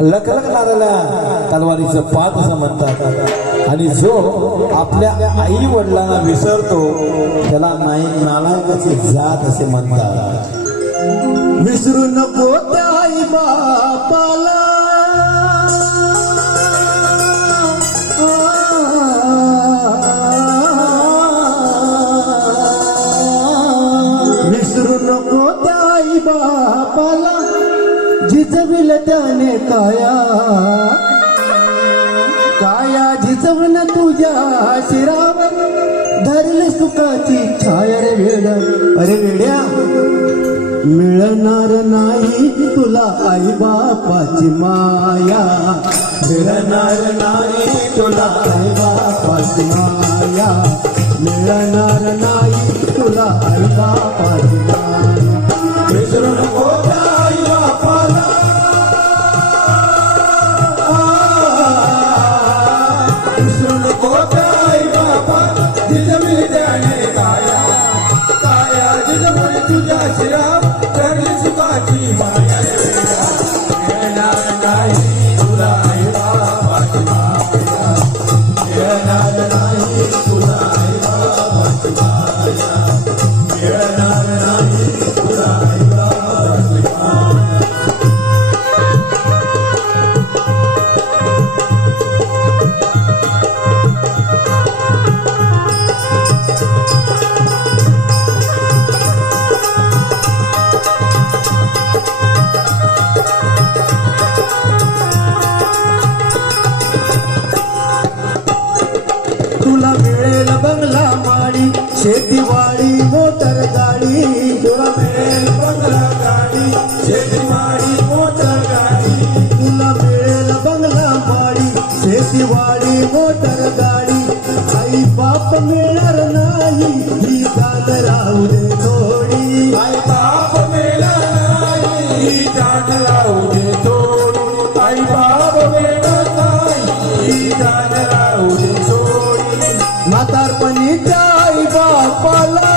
लखलखणाऱ्याला तलवारीचं पात असं म्हणतात. आणि जो आपल्या आई वडिलांना विसरतो त्याला नालायकाची जात असे म्हणतात. विसरू नको त्या आई बापाला, विसरू नको त्या आई बापाला, झिजविल त्याने काया, काया झिजवून तुझ्या शिरावर धरले सुखाची छाया. रे वेड, अरे वेड्या, मिळणार नाही तुला आई बापाची माया, मिळणार नाही तुला आई बापाची माया, मिळणार नाही तुला आई बापाची माया. विसरू नको त्या आई बापाला, विसरू नको त्या आई बापाला, झिजविल त्याने काया, काया झिजवून तुझ्या शिरा धरली सुखाची माया. मिळणार नाही तुला आई बापाची माया, मिळणार नाही तुला आई बापाची माया, मिळणार नाही तुला आई बापाची माया. तुला मिळेल बंगला माडी, शेतीवाडी मोटर गाडी, तुला मिळेल बंगला गाडी, शेतीवाडी मोटर गाडी, तुला मिळेल बंगला माडी, शेतीवाडी मोटर गाडी. आई बाप मिळणार नाही ही गाद राहू दे थोडी, आई बाप मिळणार नाही ही गाद राहू दे थोडी, आई बाप मिळणार नाही ही गाद राहू दे थोडी. म्हातारपणी त्या आई बापाला,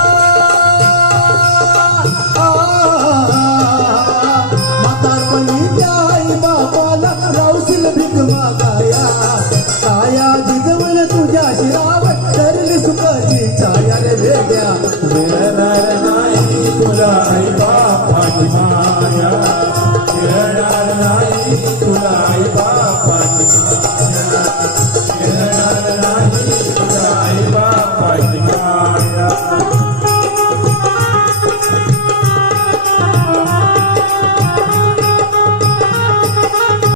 म्हातारपणी त्या आई बापाला रावशील भीक मागाया, काया झिजवून तुझ्या शिरावर धरली सुखाची छाया. रे वेड्या, मिळणार नाही तुला आई बापाची माया, मिळणार नाही तुला